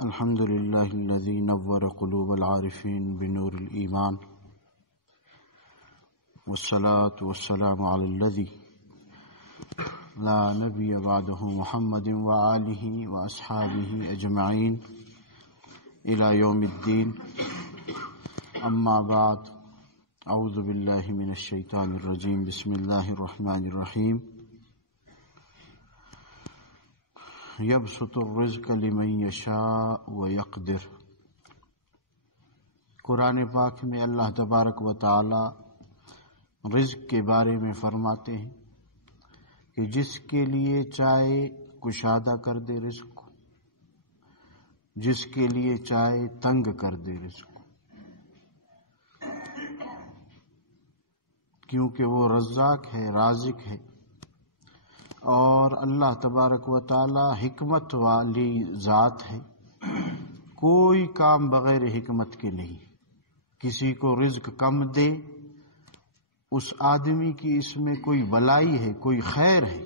الحمد لله الذي نور قلوب العارفين بنور الإيمان والصلاة والسلام على الذي لا نبي بعده محمد وآله وأصحابه أجمعين إلى يوم الدين. أما بعد، أعوذ بالله من الشيطان الرجيم. بسم الله الرحمن الرحيم. یبسط الرزق لمن یشاء ویقدر. قرآن پاک میں اللہ تبارک و تعالی رزق کے بارے میں فرماتے ہیں کہ جس کے لیے چاہے کشادہ کر دے رزق کو، جس کے لیے چاہے تنگ کر دے رزق کو، کیونکہ وہ رزاق ہے، رازق ہے. اور اللہ تبارک و تعالی حکمت والی ذات ہے. کوئی کام بغیر حکمت کے نہیں. کسی کو رزق کم دے، اس آدمی کی اس میں کوئی بلائی ہے، کوئی خیر ہے.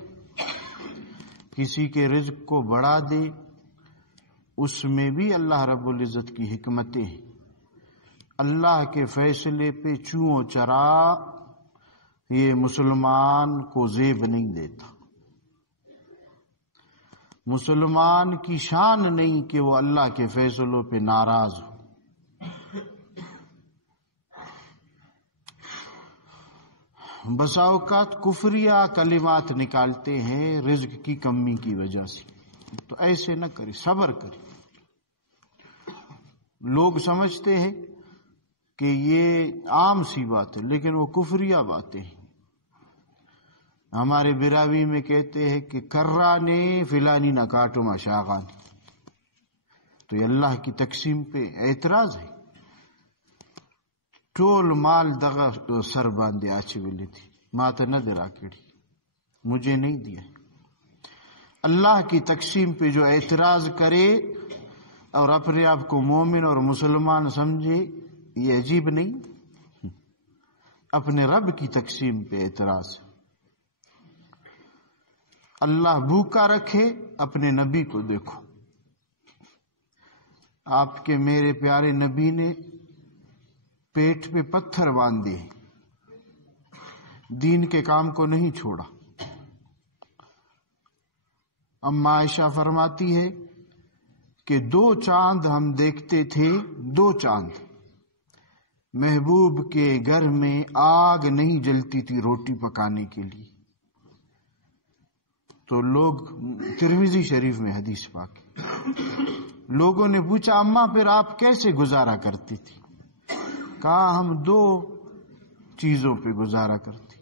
کسی کے رزق کو بڑھا دے، اس میں بھی اللہ رب العزت کی حکمتیں ہیں. اللہ کے فیصلے پہ چوں چرا یہ مسلمان کو زیب نہیں دیتا. مسلمان کی شان نہیں کہ وہ اللہ کے فیصلوں پہ ناراض ہو. بسا اوقات کفریہ کلمات نکالتے ہیں رزق کی کمی کی وجہ سے. تو ایسے نہ کرے، صبر کرے. لوگ سمجھتے ہیں کہ یہ عام سی بات ہے، لیکن وہ کفریہ باتیں ہیں. ہمارے براوی میں کہتے ہیں کہ کرانی فلانی نہ کاٹو ما شاغانی. تو یہ اللہ کی تقسیم پہ اعتراض ہے. ٹول مال دغا سر باندھے آچے ویلی تھی مات نہ درا کڑی، مجھے نہیں دیا. اللہ کی تقسیم پہ جو اعتراض کرے اور اپنے آپ کو مومن اور مسلمان سمجھے، یہ عجیب نہیں. اپنے رب کی تقسیم پہ اعتراض. اللہ بھوکا رکھے، اپنے نبی کو دیکھو. آپ کے میرے پیارے نبی نے پیٹ پہ پتھر باندھے، دین کے کام کو نہیں چھوڑا. اما عائشہ فرماتی ہے کہ 2 چاند ہم دیکھتے تھے، 2 چاند. محبوب کے گھر میں آگ نہیں جلتی تھی روٹی پکانے کے لیے. تو لوگ، ترمذی شریف میں حدیث پاک، لوگوں نے پوچھا اماں پھر آپ کیسے گزارا کرتی تھی؟ کہا ہم 2 چیزوں پہ گزارا کرتے.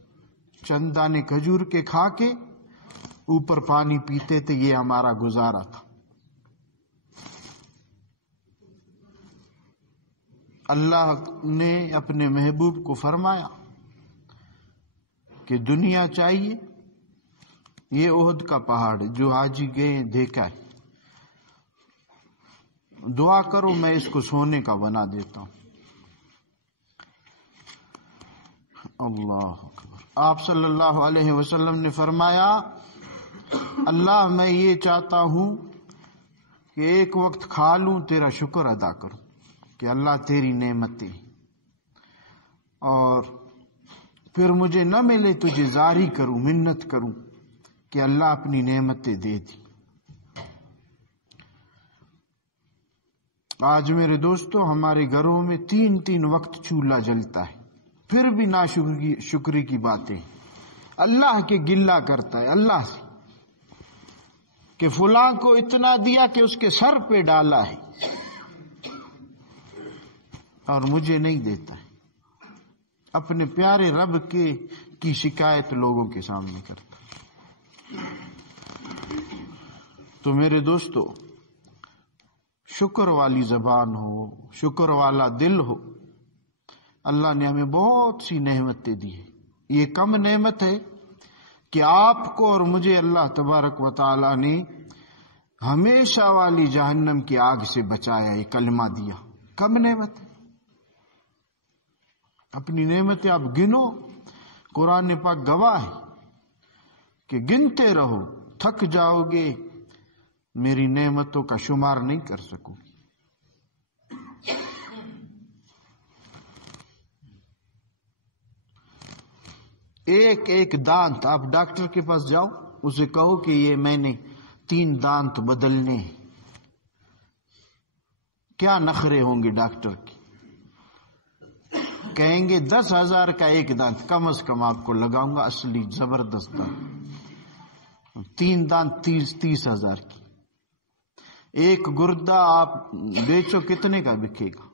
چند دانے کھجور کے کھا کے اوپر پانی پیتے تھے، یہ ہمارا گزارا تھا. اللہ نے اپنے محبوب کو فرمایا کہ دنیا چاہیے، یہ احد کا پہاڑ جو حاجی گئے دیکھا ہے، دعا کرو میں اس کو سونے کا بنا دیتا ہوں. اللہ اکبر. آپ صلی اللہ علیہ وسلم نے فرمایا اللہ میں یہ چاہتا ہوں کہ ایک وقت کھا لوں تیرا شکر ادا کروں، کہ اللہ تیری نعمتیں، اور پھر مجھے نہ ملے تجھے زاری کروں، منت کروں کہ اللہ اپنی نعمتیں دے دی. آج میرے دوستو ہمارے گھروں میں 3 وقت چولہا جلتا ہے، پھر بھی ناشکری کی باتیں. اللہ کے گلہ کرتا ہے اللہ سے کہ فلاں کو اتنا دیا کہ اس کے سر پہ ڈالا ہے اور مجھے نہیں دیتا ہے. اپنے پیارے رب کی شکایت لوگوں کے سامنے کرتا. تو میرے دوستو، شکر والی زبان ہو، شکر والا دل ہو. اللہ نے ہمیں بہت سی نعمتیں دی ہیں. یہ کم نعمت ہے کہ آپ کو اور مجھے اللہ تبارک و تعالی نے ہمیشہ والی جہنم کی آگ سے بچایا، یہ کلمہ دیا. کم نعمت ہے. اپنی نعمتیں آپ گنو. قرآن پاک گواہ ہے کہ گنتے رہو، تھک جاؤ گے میری نعمتوں کا شمار نہیں کر سکو گی۔ ایک ایک دانت، آپ ڈاکٹر کے پاس جاؤ، اسے کہو کہ یہ میں نے 3 دانت بدلنے ہیں، کیا نخرے ہوں گے ڈاکٹر کی؟ کہیں گے 10,000 کا ایک دانت کم از کم آپ کو لگاؤں گا، اصلی زبردست دانت، 3 دانت 30,000 کی۔ ایک گردہ آپ بیچو کتنے کا بکے گا،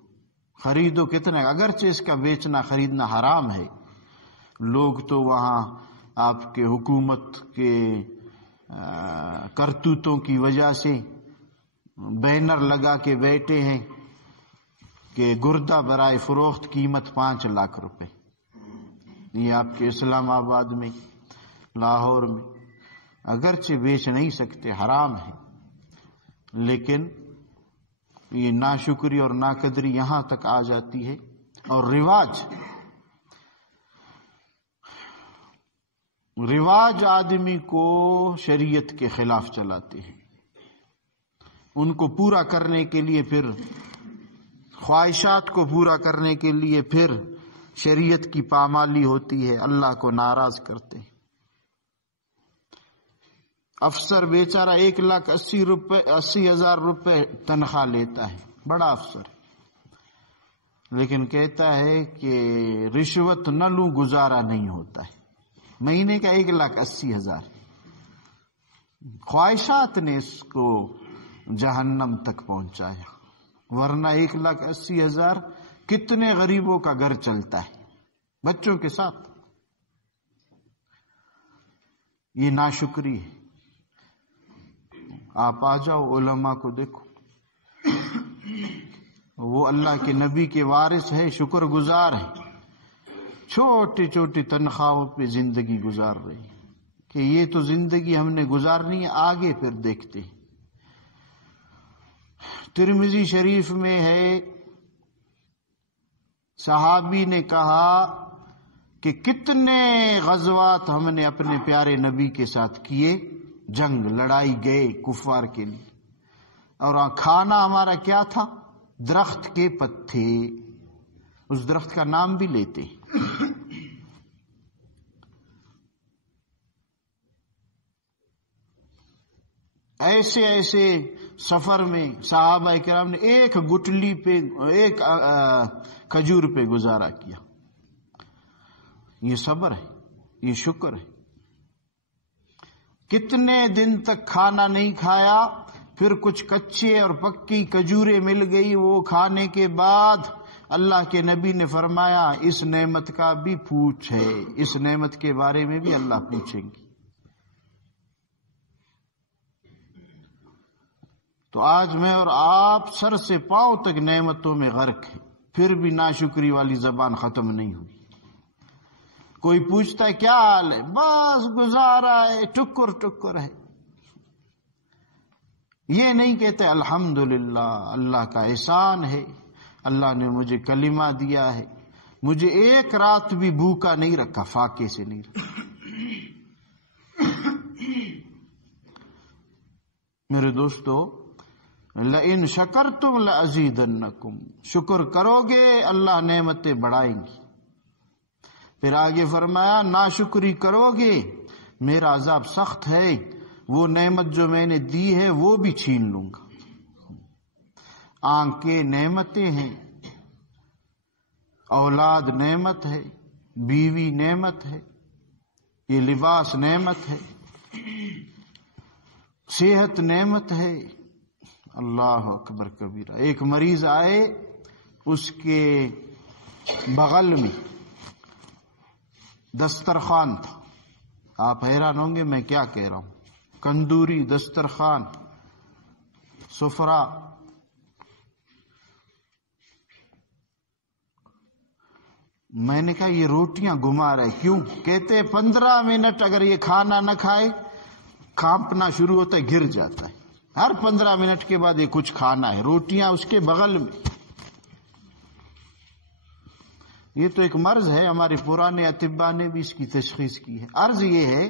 خریدو کتنے کا؟ اگرچہ اس کا بیچنا خریدنا حرام ہے، لوگ تو وہاں آپ کے حکومت کے کرتوتوں کی وجہ سے بینر لگا کے بیٹھے ہیں کہ گردہ برائے فروخت قیمت 5 لاکھ روپے۔ یہ آپ کے اسلام آباد میں، لاہور میں اگرچہ بیچ نہیں سکتے، حرام ہے، لیکن یہ ناشکری اور ناقدری یہاں تک آ جاتی ہے۔ اور رواج آدمی کو شریعت کے خلاف چلاتے ہیں، ان کو پورا کرنے کے لیے، پھر خواہشات کو پورا کرنے کے لیے پھر شریعت کی پامالی ہوتی ہے، اللہ کو ناراض کرتے ہیں۔ افسر بیچارہ 1,80,000 روپے تنخواہ لیتا ہے، بڑا افسر، لیکن کہتا ہے کہ رشوت نہ لوں گزارا نہیں ہوتا ہے، مہینے کا 1,80,000۔ خواہشات نے اس کو جہنم تک پہنچایا، ورنہ 1,80,000 کتنے غریبوں کا گھر چلتا ہے بچوں کے ساتھ۔ یہ ناشکری ہے۔ آپ آ جاؤ، علماء کو دیکھو، وہ اللہ کے نبی کے وارث ہے، شکر گزار ہے، چھوٹی چھوٹی تنخواہوں پہ زندگی گزار رہی ہے کہ یہ تو زندگی ہم نے گزارنی ہے، آگے پھر دیکھتے ہیں۔ ترمذی شریف میں ہے، صحابی نے کہا کہ کتنے غزوات ہم نے اپنے پیارے نبی کے ساتھ کیے، جنگ لڑائی گئے کفار کے لیے، اور کھانا ہمارا کیا تھا؟ درخت کے پتے، اس درخت کا نام بھی لیتے ہیں۔ ایسے ایسے سفر میں صحابہ کرام نے ایک گٹلی پہ، ایک کھجور پہ گزارا کیا۔ یہ صبر ہے، یہ شکر ہے۔ کتنے دن تک کھانا نہیں کھایا، پھر کچھ کچے اور پکی کھجوریں مل گئی، وہ کھانے کے بعد اللہ کے نبی نے فرمایا اس نعمت کا بھی پوچھ ہے، اس نعمت کے بارے میں بھی اللہ پوچھیں گے۔ تو آج میں اور آپ سر سے پاؤں تک نعمتوں میں غرق ہیں، پھر بھی ناشکری والی زبان ختم نہیں ہوئی۔ کوئی پوچھتا ہے کیا حال ہے، بس گزارا ہے، ٹکر ٹکر ہے۔ یہ نہیں کہتے الحمدللہ، اللہ کا احسان ہے، اللہ نے مجھے کلمہ دیا ہے، مجھے ایک رات بھی بھوکا نہیں رکھا، فاقے سے نہیں رکھا۔ میرے دوستو، لئن شکرتم لازیدنکم، شکر کرو گے اللہ نعمتیں بڑھائیں گی۔ پھر آگے فرمایا ناشکری کرو گے میرا عذاب سخت ہے، وہ نعمت جو میں نے دی ہے وہ بھی چھین لوں گا۔ آنکھیں نعمتیں ہیں، اولاد نعمت ہے، بیوی نعمت ہے، یہ لباس نعمت ہے، صحت نعمت ہے۔ اللہ اکبر کبیرہ۔ ایک مریض آئے، اس کے بغل میں دسترخوان تھا، آپ حیران ہوں گے میں کیا کہہ رہا ہوں، کندوری دسترخوان، سفرہ۔ میں نے کہا یہ روٹیاں گھما رہے کیوں؟ کہتے 15 منٹ اگر یہ کھانا نہ کھائے کانپنا شروع ہوتا ہے، گر جاتا ہے، ہر 15 منٹ کے بعد یہ کچھ کھانا ہے، روٹیاں اس کے بغل میں۔ یہ تو ایک مرض ہے، ہمارے پرانے اطباء نے بھی اس کی تشخیص کی ہے۔ عرض یہ ہے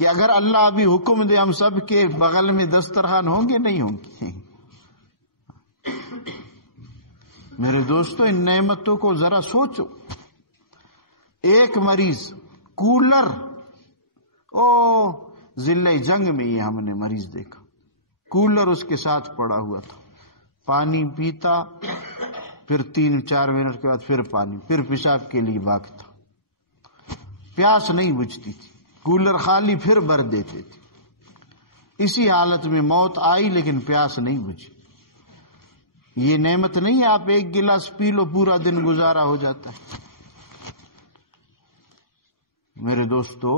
کہ اگر اللہ ابھی حکم دے ہم سب کے بغل میں دسترخوان ہوں گے نہیں ہوں گے؟ میرے دوستو ان نعمتوں کو ذرا سوچو. ایک مریض کولر، ضلع جنگ میں یہ ہم نے مریض دیکھا، کولر اس کے ساتھ پڑا ہوا تھا، پانی پیتا، پھر 3-4 منٹ کے بعد پھر پانی، پھر پیشاب کے لیے بھاگتا، پیاس نہیں بجھتی تھی، کولر خالی پھر بھر دیتے تھے. اسی حالت میں موت آئی لیکن پیاس نہیں بجھی. یہ نعمت نہیں ہے آپ ایک گلاس پی لو پورا دن گزارا ہو جاتا ہے. میرے دوستو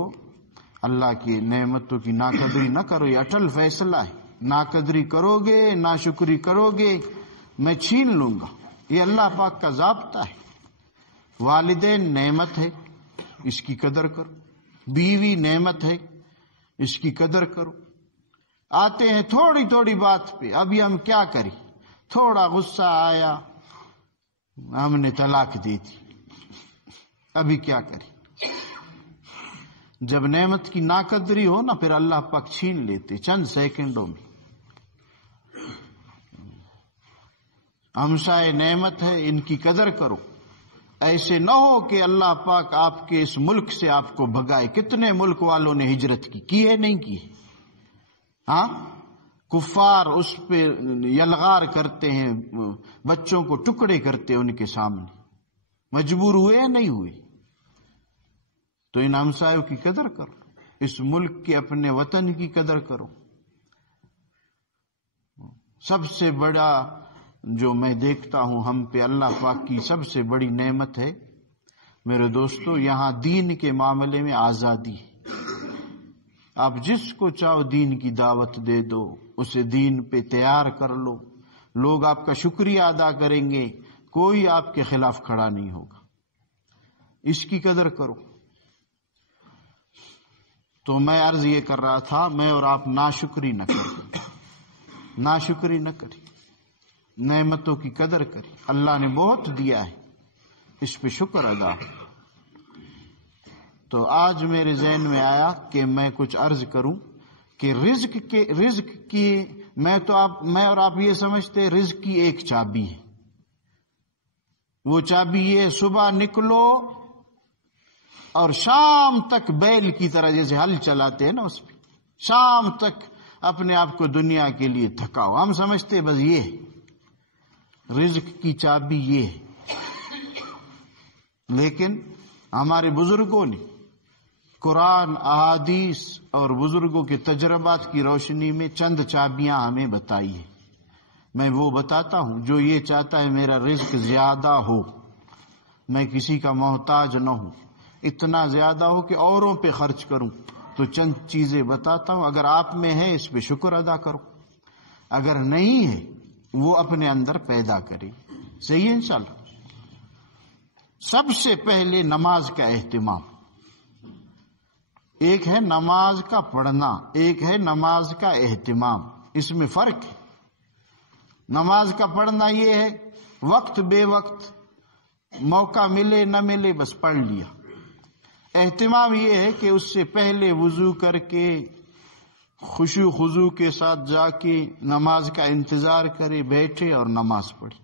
اللہ کی نعمتوں کی ناقدری نہ کرو، یہ اٹل فیصلہ ہے. ناقدری کرو گے، ناشکری کرو گے، میں چھین لوں گا. یہ اللہ پاک کا ضابطہ ہے. والدین نعمت ہے، اس کی قدر کرو. بیوی نعمت ہے، اس کی قدر کرو. آتے ہیں تھوڑی تھوڑی بات پہ، ابھی ہم کیا کریں، تھوڑا غصہ آیا ہم نے طلاق دی تھی، ابھی کیا کریں. جب نعمت کی ناقدری ہو نا پھر اللہ پاک چھین لیتے چند سیکنڈوں میں. ہمسائے نعمت ہے، ان کی قدر کرو. ایسے نہ ہو کہ اللہ پاک آپ کے اس ملک سے آپ کو بھگائے. کتنے ملک والوں نے ہجرت کی ہے نہیں کی؟ ہاں، کفار اس پہ یلغار کرتے ہیں، بچوں کو ٹکڑے کرتے ہیں ان کے سامنے. مجبور ہوئے نہیں ہوئے؟ تو ان ہمسایوں کی قدر کرو، اس ملک کے اپنے وطن کی قدر کرو. سب سے بڑا جو میں دیکھتا ہوں ہم پہ اللہ پاک کی سب سے بڑی نعمت ہے میرے دوستو، یہاں دین کے معاملے میں آزادی ہے. آپ جس کو چاہو دین کی دعوت دے دو، اسے دین پہ تیار کر لو، لوگ آپ کا شکریہ ادا کریں گے، کوئی آپ کے خلاف کھڑا نہیں ہوگا. اس کی قدر کرو. تو میں عرض یہ کر رہا تھا، میں اور آپ ناشکری نہ کریں، ناشکری نہ کریں، نعمتوں کی قدر کریں. اللہ نے بہت دیا ہے، اس پہ شکر ادا. تو آج میرے ذہن میں آیا کہ میں کچھ عرض کروں کہ رزق کی میں اور آپ یہ سمجھتے رزق کی ایک چابی ہے. وہ چابی یہ صبح نکلو اور شام تک بیل کی طرح جیسے ہل چلاتے ہیں نا، اس پہ شام تک اپنے آپ کو دنیا کے لیے تھکاؤ. ہم سمجھتے بس یہ ہے رزق کی چابی، یہ ہے. لیکن ہمارے بزرگوں نے قرآن، احادیث اور بزرگوں کے تجربات کی روشنی میں چند چابیاں ہمیں بتائی ہیں. میں وہ بتاتا ہوں. جو یہ چاہتا ہے میرا رزق زیادہ ہو، میں کسی کا محتاج نہ ہوں، اتنا زیادہ ہو کہ اوروں پہ خرچ کروں، تو چند چیزیں بتاتا ہوں. اگر آپ میں ہے اس پہ شکر ادا کرو، اگر نہیں ہے وہ اپنے اندر پیدا کرے. صحیح ہے انشاءاللہ. سب سے پہلے نماز کا اہتمام. ایک ہے نماز کا پڑھنا، ایک ہے نماز کا اہتمام. اس میں فرق ہے. نماز کا پڑھنا یہ ہے وقت بے وقت، موقع ملے نہ ملے بس پڑھ لیا. اہتمام یہ ہے کہ اس سے پہلے وضو کر کے خشوع خضوع کے ساتھ جا کے نماز کا انتظار کرے، بیٹھے اور نماز پڑھے،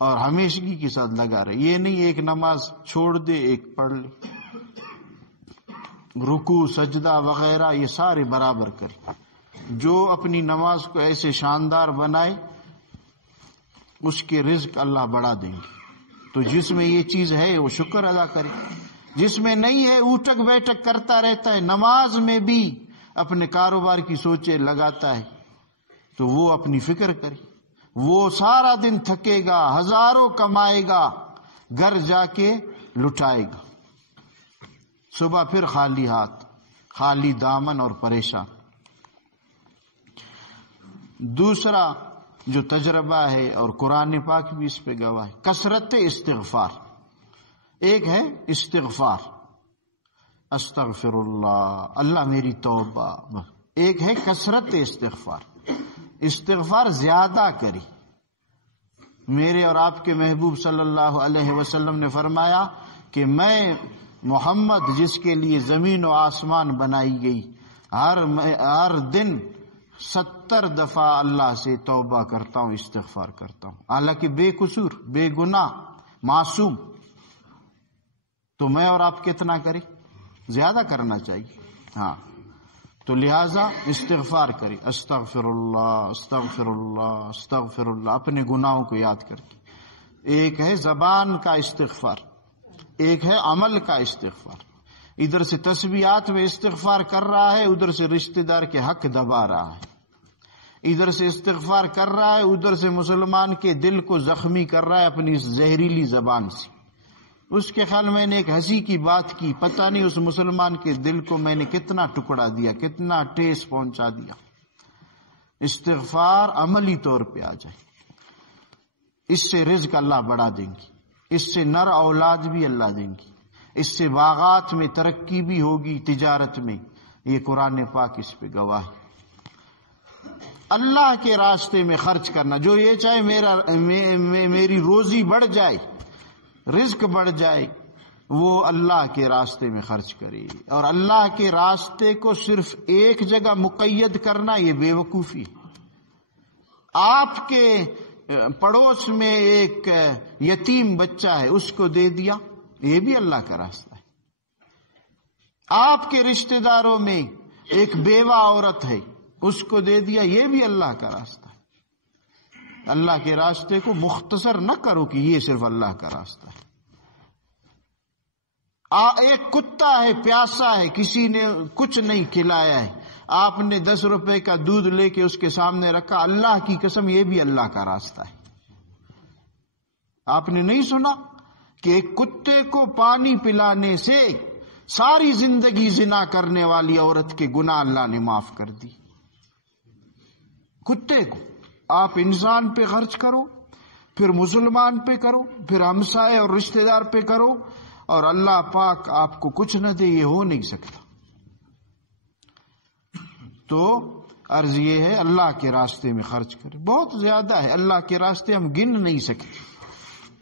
اور ہمیشگی کے ساتھ لگا رہے. یہ نہیں ایک نماز چھوڑ دے ایک پڑھ لے. رکوع سجدہ وغیرہ یہ سارے برابر کرے. جو اپنی نماز کو ایسے شاندار بنائے اس کے رزق اللہ بڑھا دیں گے. تو جس میں یہ چیز ہے وہ شکر ادا کرے، جس میں نہیں ہے اوٹک بیٹھک کرتا رہتا ہے، نماز میں بھی اپنے کاروبار کی سوچیں لگاتا ہے، تو وہ اپنی فکر کرے. وہ سارا دن تھکے گا، ہزاروں کمائے گا، گھر جا کے لٹائے گا، صبح پھر خالی ہاتھ، خالی دامن اور پریشان. دوسرا جو تجربہ ہے اور قرآن پاک بھی اس پہ گواہ ہے، کثرت استغفار. ایک ہے استغفار، استغفر اللہ، اللہ میری توبہ. ایک ہے کثرت استغفار، استغفار زیادہ کری. میرے اور آپ کے محبوب صلی اللہ علیہ وسلم نے فرمایا کہ میں محمد جس کے لیے زمین و آسمان بنائی گئی، ہر دن 70 دفعہ اللہ سے توبہ کرتا ہوں، استغفار کرتا ہوں، حالانکہ بے قصور، بے گناہ، معصوم. تو میں اور آپ کتنا کریں؟ زیادہ کرنا چاہیے. ہاں، تو لہذا استغفار کریں، استغفر اللہ استغفر اللہ استغفر اللہ، اپنے گناہوں کو یاد کر کے. ایک ہے زبان کا استغفار، ایک ہے عمل کا استغفار. ادھر سے تسبیحات میں استغفار کر رہا ہے، ادھر سے رشتہ دار کے حق دبا رہا ہے. ادھر سے استغفار کر رہا ہے، ادھر سے مسلمان کے دل کو زخمی کر رہا ہے اپنی اس زہریلی زبان سے. اس کے خیال میں نے ایک ہنسی کی بات کی، پتہ نہیں اس مسلمان کے دل کو میں نے کتنا ٹکڑا دیا، کتنا ٹھیس پہنچا دیا. استغفار عملی طور پہ آ جائے، اس سے رزق اللہ بڑھا دیں گی، اس سے نر اولاد بھی اللہ دیں گی، اس سے باغات میں ترقی بھی ہوگی، تجارت میں. یہ قرآن پاک اس پہ گواہ ہے. اللہ کے راستے میں خرچ کرنا، جو یہ چاہے میری روزی بڑھ جائے، رزق بڑھ جائے، وہ اللہ کے راستے میں خرچ کرے. اور اللہ کے راستے کو صرف ایک جگہ مقید کرنا یہ بے وقوفی ہے. آپ کے پڑوس میں ایک یتیم بچہ ہے، اس کو دے دیا، یہ بھی اللہ کا راستہ ہے. آپ کے رشتہ داروں میں ایک بیوہ عورت ہے، اس کو دے دیا، یہ بھی اللہ کا راستہ ہے. اللہ کے راستے کو مختصر نہ کرو کہ یہ صرف اللہ کا راستہ ہے. ایک کتا ہے، پیاسا ہے، کسی نے کچھ نہیں کھلایا ہے، آپ نے 10 روپے کا دودھ لے کے اس کے سامنے رکھا، اللہ کی قسم یہ بھی اللہ کا راستہ ہے. آپ نے نہیں سنا کہ ایک کتے کو پانی پلانے سے ساری زندگی زنا کرنے والی عورت کے گناہ اللہ نے معاف کر دی. کتے کو آپ انسان پہ خرچ کرو، پھر مسلمان پہ کرو، پھر ہمسائے اور رشتہ دار پہ کرو، اور اللہ پاک آپ کو کچھ نہ دے، یہ ہو نہیں سکتا. تو عرض یہ ہے اللہ کے راستے میں خرچ کریں. بہت زیادہ ہے اللہ کے راستے، ہم گن نہیں سکتے.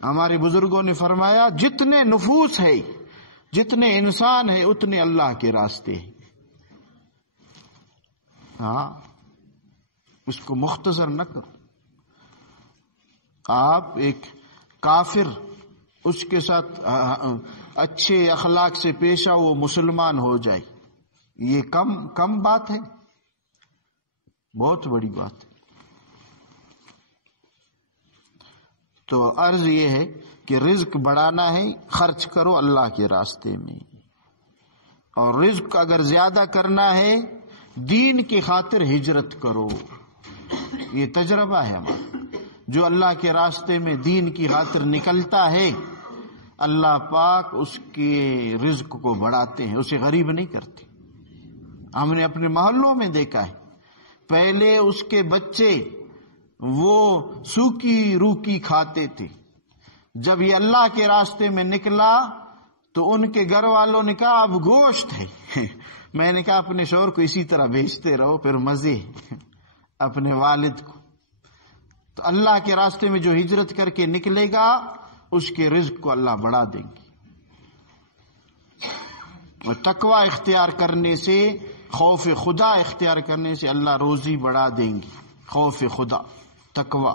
ہمارے بزرگوں نے فرمایا جتنے نفوس ہے، جتنے انسان ہیں، اتنے اللہ کے راستے ہیں. ہاں، اس کو مختصر نہ کرو. آپ ایک کافر، اس کے ساتھ اچھے اخلاق سے پیش آؤ، وہ مسلمان ہو جائے، یہ کم بات ہے؟ بہت بڑی بات ہے. تو عرض یہ ہے کہ رزق بڑھانا ہے، خرچ کرو اللہ کے راستے میں. اور رزق اگر زیادہ کرنا ہے، دین کی خاطر ہجرت کرو. یہ تجربہ ہے ہمارا. جو اللہ کے راستے میں دین کی خاطر نکلتا ہے، اللہ پاک اس کے رزق کو بڑھاتے ہیں، اسے غریب نہیں کرتے. ہم نے اپنے محلوں میں دیکھا ہے، پہلے اس کے بچے وہ سوکھی روکی کھاتے تھے. جب یہ اللہ کے راستے میں نکلا تو ان کے گھر والوں نے کہا اب گوشت ہے. میں نے کہا اپنے شوہر کو اسی طرح بیچتے رہو، پھر مزے اپنے والد کو. تو اللہ کے راستے میں جو ہجرت کر کے نکلے گا، اس کے رزق کو اللہ بڑھا دیں گے. اور تقوی اختیار کرنے سے، خوف خدا اختیار کرنے سے اللہ روزی بڑھا دیں گے. خوف خدا، تقوی،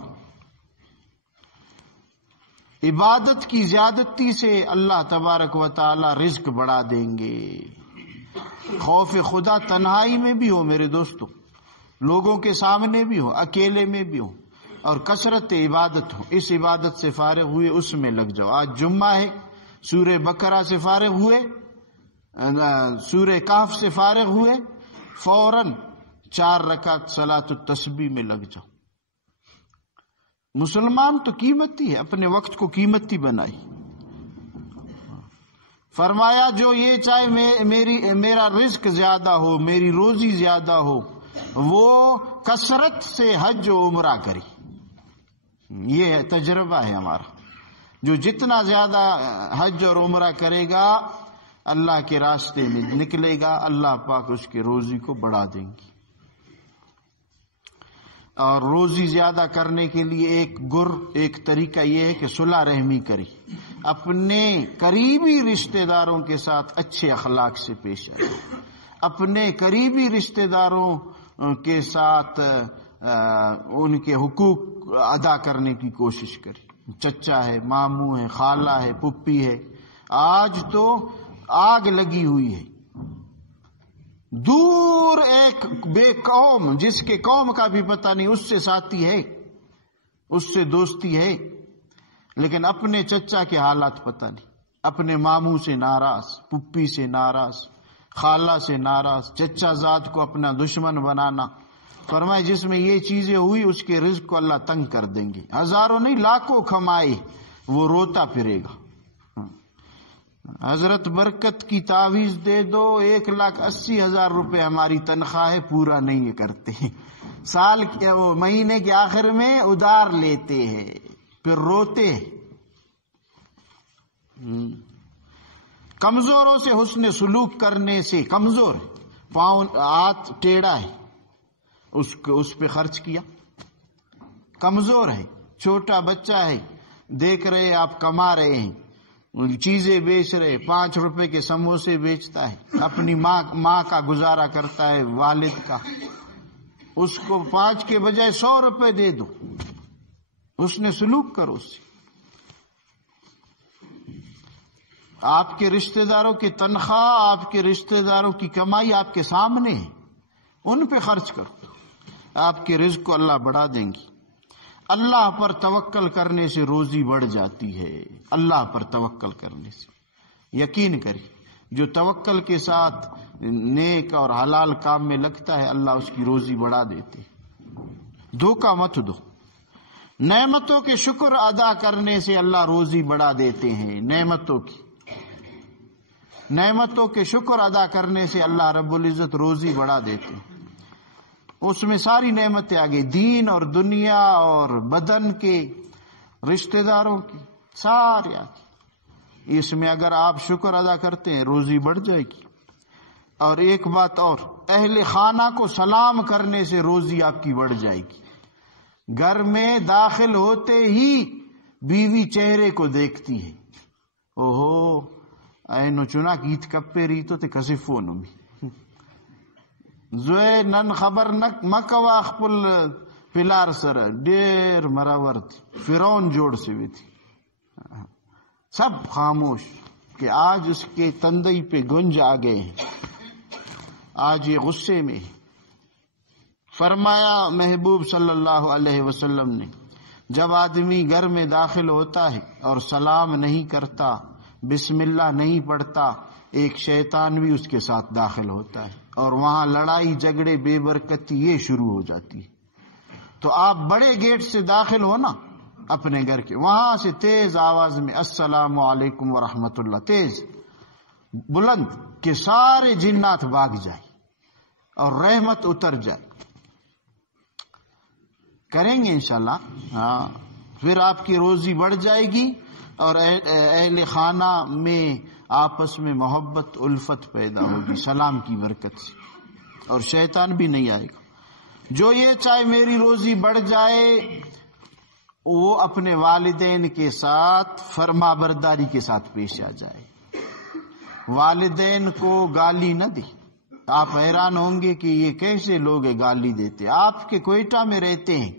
عبادت کی زیادتی سے اللہ تبارک و تعالی رزق بڑھا دیں گے. خوف خدا تنہائی میں بھی ہو میرے دوستو، لوگوں کے سامنے بھی ہو، اکیلے میں بھی ہو، اور کثرت عبادت ہو. اس عبادت سے فارغ ہوئے اس میں لگ جاؤ. آج جمعہ ہے، سورہ بقرہ سے فارغ ہوئے، سورہ کہف سے فارغ ہوئے، فوراً 4 رکعت صلاۃ التسبیح میں لگ جاؤ. مسلمان تو قیمتی ہے، اپنے وقت کو قیمتی بنائی. فرمایا جو یہ چاہے میرا رزق زیادہ ہو، میری روزی زیادہ ہو، وہ کثرت سے حج و عمرہ کرے. یہ تجربہ ہے ہمارا. جو جتنا زیادہ حج اور عمرہ کرے گا، اللہ کے راستے میں نکلے گا، اللہ پاک اس کی روزی کو بڑھا دیں گے. اور روزی زیادہ کرنے کے لیے ایک طریقہ یہ ہے کہ صلح رحمی کرے. اپنے قریبی رشتہ داروں کے ساتھ اچھے اخلاق سے پیش آئے، اپنے قریبی رشتہ داروں کے ساتھ ان کے حقوق ادا کرنے کی کوشش کرے۔ چچا ہے، ماموں ہے، خالہ ہے، پھپھی ہے، آج تو آگ لگی ہوئی ہے۔ دور ایک بے قوم جس کے قوم کا بھی پتہ نہیں، اس سے ساتھی ہے، اس سے دوستی ہے، لیکن اپنے چچا کے حالات پتہ نہیں، اپنے ماموں سے ناراض، پھپھی سے ناراض، خالہ سے ناراض، چچا زاد کو اپنا دشمن بنانا۔ فرمائے جس میں یہ چیزیں ہوئی اس کے رزق کو اللہ تنگ کر دیں گے، ہزاروں نہیں لاکھوں کمائے وہ روتا پھرے گا۔ حضرت برکت کی تعویذ دے دو، 1,80,000 روپے ہماری تنخواہ ہے، پورا نہیں کرتے، سال کے مہینے کے آخر میں ادھار لیتے ہیں، پھر روتے ہیں۔ کمزوروں سے حسن سلوک کرنے سے، کمزور پاؤں ہاتھ ٹیڑھا ہے اس پہ خرچ کیا، کمزور ہے، چھوٹا بچہ ہے، دیکھ رہے آپ کما رہے ہیں، چیزیں بیچ رہے، 5 روپے کے سموسے بیچتا ہے، اپنی ماں کا گزارا کرتا ہے، والد کا، اس کو 5 کے بجائے 100 روپے دے دو، اس نے سلوک کرو اس سے۔ آپ کے رشتہ داروں کی تنخواہ، آپ کے رشتہ داروں کی کمائی آپ کے سامنے ہے، ان پہ خرچ کرو، آپ کے رزق کو اللہ بڑھا دیں گی۔ اللہ پر توکل کرنے سے روزی بڑھ جاتی ہے، اللہ پر توکل کرنے سے، یقین کریں، جو توکل کے ساتھ نیک اور حلال کام میں لگتا ہے اللہ اس کی روزی بڑھا دیتے۔ دھوکہ مت دو، نعمتوں کے شکر ادا کرنے سے اللہ روزی بڑھا دیتے ہیں، نعمتوں کے شکر ادا کرنے سے اللہ رب العزت روزی بڑھا دیتے ہیں۔ اس میں ساری نعمتیں آگئی، دین اور دنیا اور بدن کے رشتہ داروں کی سارے آگئی۔ اس میں اگر آپ شکر ادا کرتے ہیں روزی بڑھ جائے گی۔ اور ایک بات اور، اہل خانہ کو سلام کرنے سے روزی آپ کی بڑھ جائے گی۔ گھر میں داخل ہوتے ہی بیوی چہرے کو دیکھتی ہے، اوہو اینو چنا گیت کپے ریتو تے کسی فونو میں زوے نن خبر نک مکوا خپل پلار سر ڈیر مراور تھی، فرعون جوڑ سے بھی تھی، سب خاموش کہ آج اس کے تندئی پہ گنج آ گئے ہیں، آج یہ غصے میں ہے۔ فرمایا محبوب صلی اللہ علیہ وسلم نے، جب آدمی گھر میں داخل ہوتا ہے اور سلام نہیں کرتا، بسم اللہ نہیں پڑھتا، ایک شیطان بھی اس کے ساتھ داخل ہوتا ہے اور وہاں لڑائی جھگڑے بے برکتی یہ شروع ہو جاتی ہے۔ تو آپ بڑے گیٹ سے داخل ہو نا اپنے گھر کے، وہاں سے تیز آواز میں السلام علیکم ورحمۃ اللہ، تیز بلند، کہ سارے جنات بھاگ جائیں اور رحمت اتر جائے۔ کریں گے انشاءاللہ، ہاں، پھر آپ کی روزی بڑھ جائے گی اور اہل خانہ میں آپس میں محبت الفت پیدا ہوگی سلام کی برکت سے، اور شیطان بھی نہیں آئے گا۔ جو یہ چاہے میری روزی بڑھ جائے وہ اپنے والدین کے ساتھ فرما برداری کے ساتھ پیش آ جائے، والدین کو گالی نہ دے۔ آپ حیران ہوں گے کہ یہ کیسے لوگ گالی دیتے، آپ کے کوئٹہ میں رہتے ہیں،